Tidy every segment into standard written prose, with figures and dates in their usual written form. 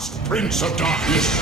last, Prince of Darkness!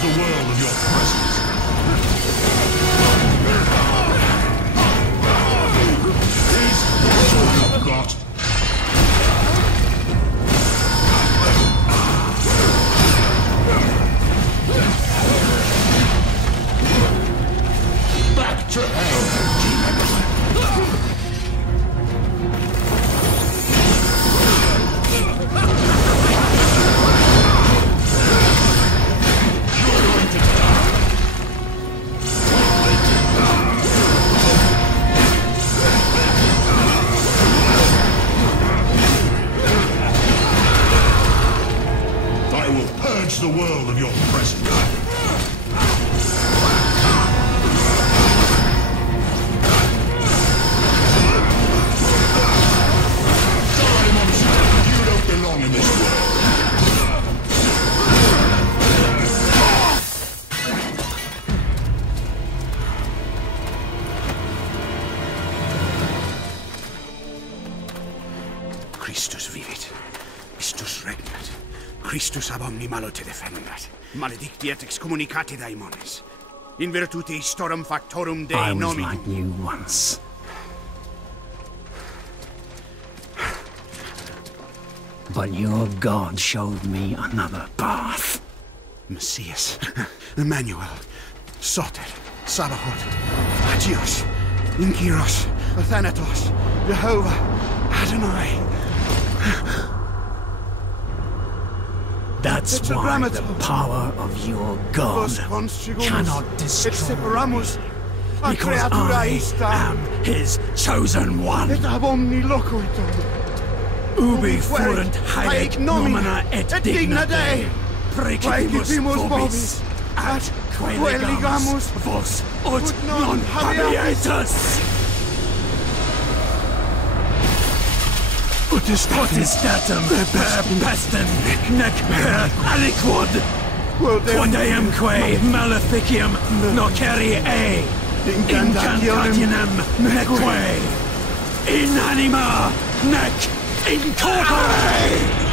The world of your presence. Is that all you've got? Back to hell, demon. The world of your presence. Die, monster! You don't belong in this world. Christus vivit. Christus regnat. Christus ab omni malo te defendat. Maledictiat excommunicati daimones. In virtute historum factorum Dei I was nomini. like you once. But your God showed me another path. Messias, Emmanuel, Soter, Sabaoth, Agios, Inkiros, Athanatos, Jehovah, Adonai. That's why the power of your God cannot destroy me. Because I am his chosen one. Ubi furunt haec nomina et digna Dei, precipimus vobis, at queligamus vos ut non habietus. Potestatem per pestem nec per aliquod, quod eamque maleficium nocere incantationem neque in anima nec in corpore.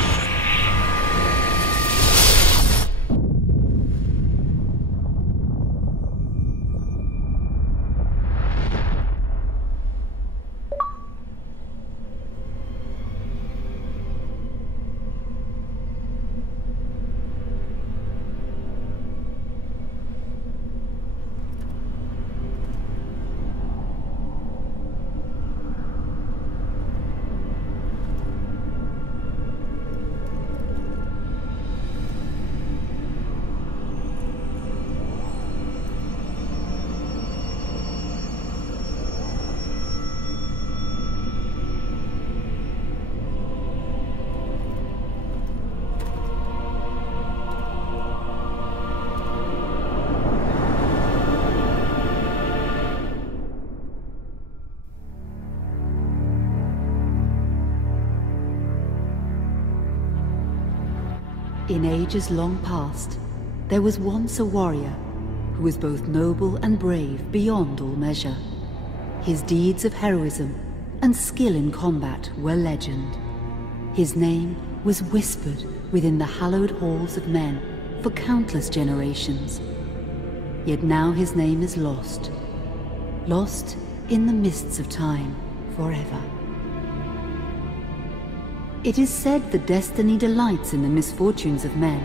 In ages long past, there was once a warrior who was both noble and brave beyond all measure. His deeds of heroism and skill in combat were legend. His name was whispered within the hallowed halls of men for countless generations. Yet now his name is lost. Lost in the mists of time forever. It is said that destiny delights in the misfortunes of men,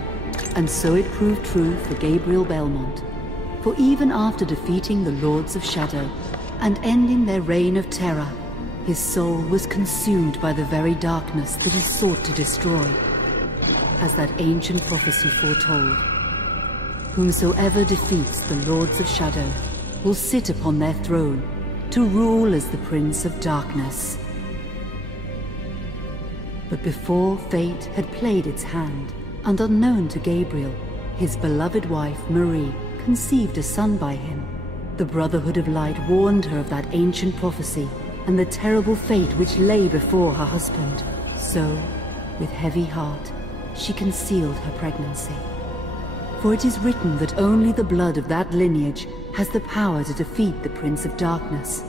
and so it proved true for Gabriel Belmont. For even after defeating the Lords of Shadow and ending their reign of terror, his soul was consumed by the very darkness that he sought to destroy. As that ancient prophecy foretold, whomsoever defeats the Lords of Shadow will sit upon their throne to rule as the Prince of Darkness. But before fate had played its hand, and unknown to Gabriel, his beloved wife Marie conceived a son by him. The Brotherhood of Light warned her of that ancient prophecy and the terrible fate which lay before her husband. So, with heavy heart, she concealed her pregnancy. For it is written that only the blood of that lineage has the power to defeat the Prince of Darkness.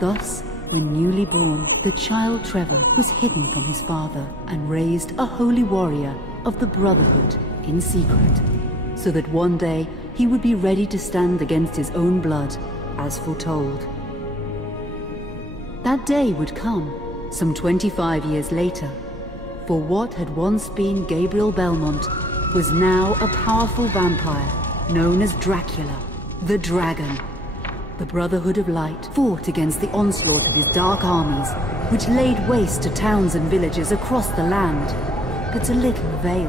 Thus, when newly born, the child Trevor was hidden from his father and raised a holy warrior of the Brotherhood in secret, so that one day he would be ready to stand against his own blood, as foretold. That day would come, some 25 years later, for what had once been Gabriel Belmont was now a powerful vampire known as Dracula, the Dragon. The Brotherhood of Light fought against the onslaught of his dark armies, which laid waste to towns and villages across the land, but to little avail.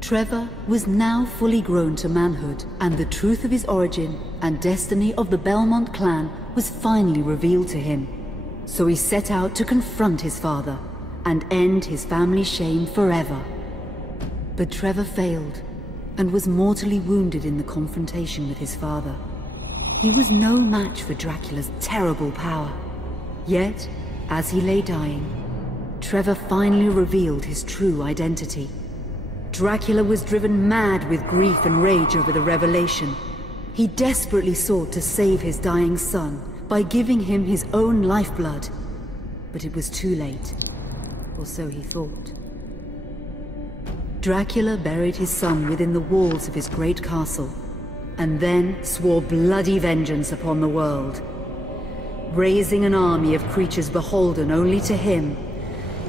Trevor was now fully grown to manhood, and the truth of his origin and destiny of the Belmont clan was finally revealed to him. So he set out to confront his father and end his family's shame forever. But Trevor failed and was mortally wounded in the confrontation with his father. He was no match for Dracula's terrible power. Yet, as he lay dying, Trevor finally revealed his true identity. Dracula was driven mad with grief and rage over the revelation. He desperately sought to save his dying son by giving him his own lifeblood. But it was too late, or so he thought. Dracula buried his son within the walls of his great castle, and then swore bloody vengeance upon the world. Raising an army of creatures beholden only to him,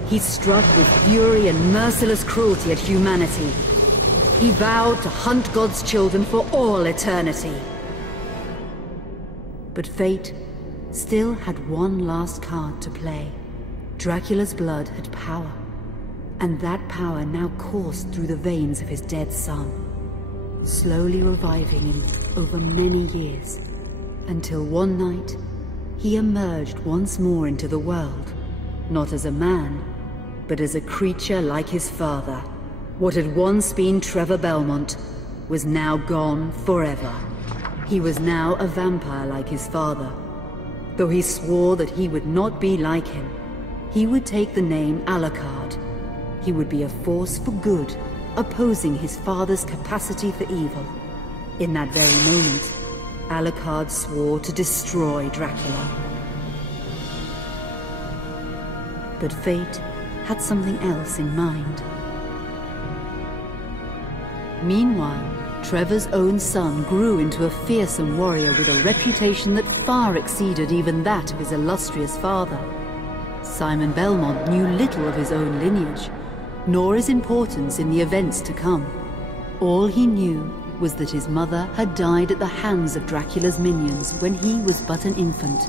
he struck with fury and merciless cruelty at humanity. He vowed to hunt God's children for all eternity. But fate still had one last card to play. Dracula's blood had power, and that power now coursed through the veins of his dead son, slowly reviving him over many years, until one night he emerged once more into the world, not as a man, but as a creature like his father. What had once been Trevor Belmont was now gone forever. He was now a vampire like his father. Though he swore that he would not be like him, he would take the name Alucard. He would be a force for good, opposing his father's capacity for evil. In that very moment, Alucard swore to destroy Dracula. But fate had something else in mind. Meanwhile, Trevor's own son grew into a fearsome warrior with a reputation that far exceeded even that of his illustrious father. Simon Belmont knew little of his own lineage, nor his importance in the events to come. All he knew was that his mother had died at the hands of Dracula's minions when he was but an infant,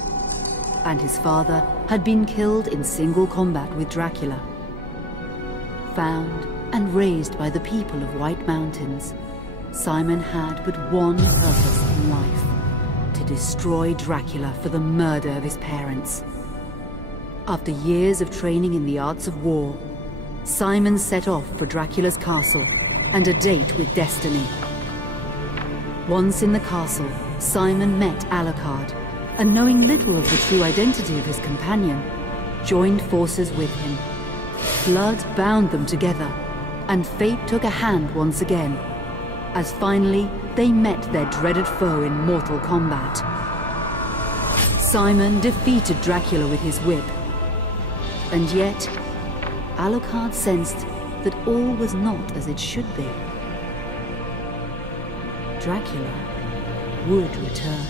and his father had been killed in single combat with Dracula. Found and raised by the people of White Mountains, Simon had but one purpose in life: to destroy Dracula for the murder of his parents. After years of training in the arts of war, Simon set off for Dracula's castle and a date with destiny. Once in the castle, Simon met Alucard, and knowing little of the true identity of his companion, joined forces with him. Blood bound them together, and fate took a hand once again, as finally they met their dreaded foe in mortal combat. Simon defeated Dracula with his whip, and yet Alucard sensed that all was not as it should be. Dracula would return.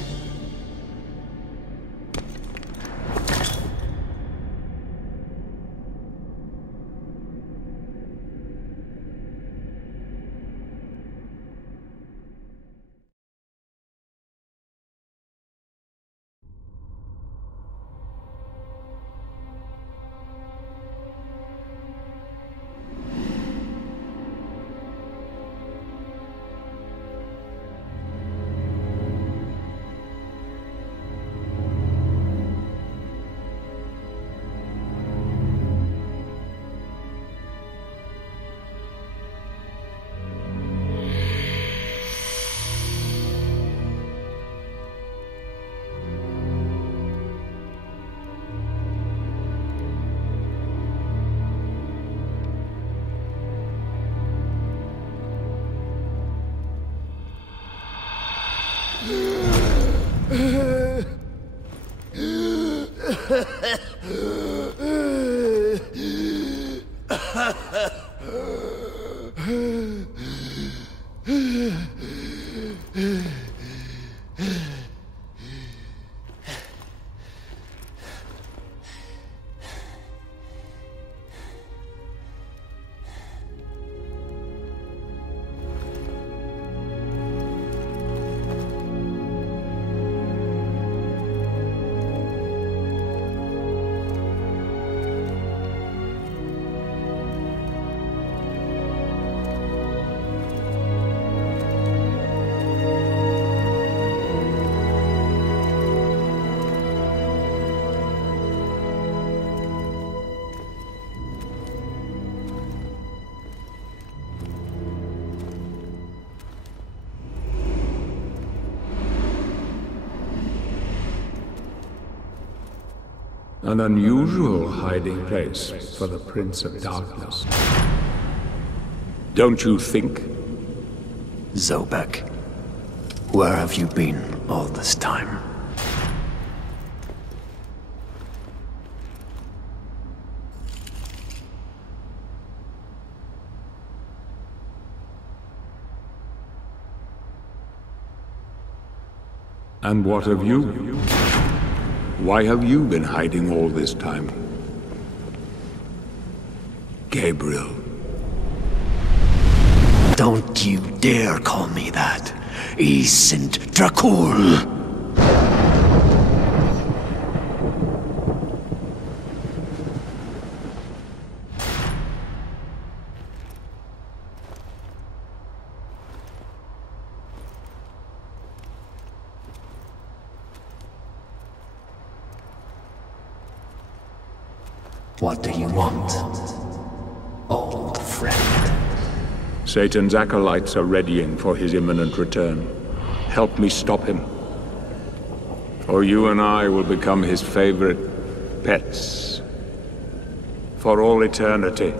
An unusual hiding place for the Prince of Darkness. Don't you think? Zobek, where have you been all this time? And what of you? Why have you been hiding all this time? Gabriel. Don't you dare call me that. I sind Dracul! What do you want, old friend? Satan's acolytes are readying for his imminent return. Help me stop him. Or you and I will become his favorite pets. For all eternity.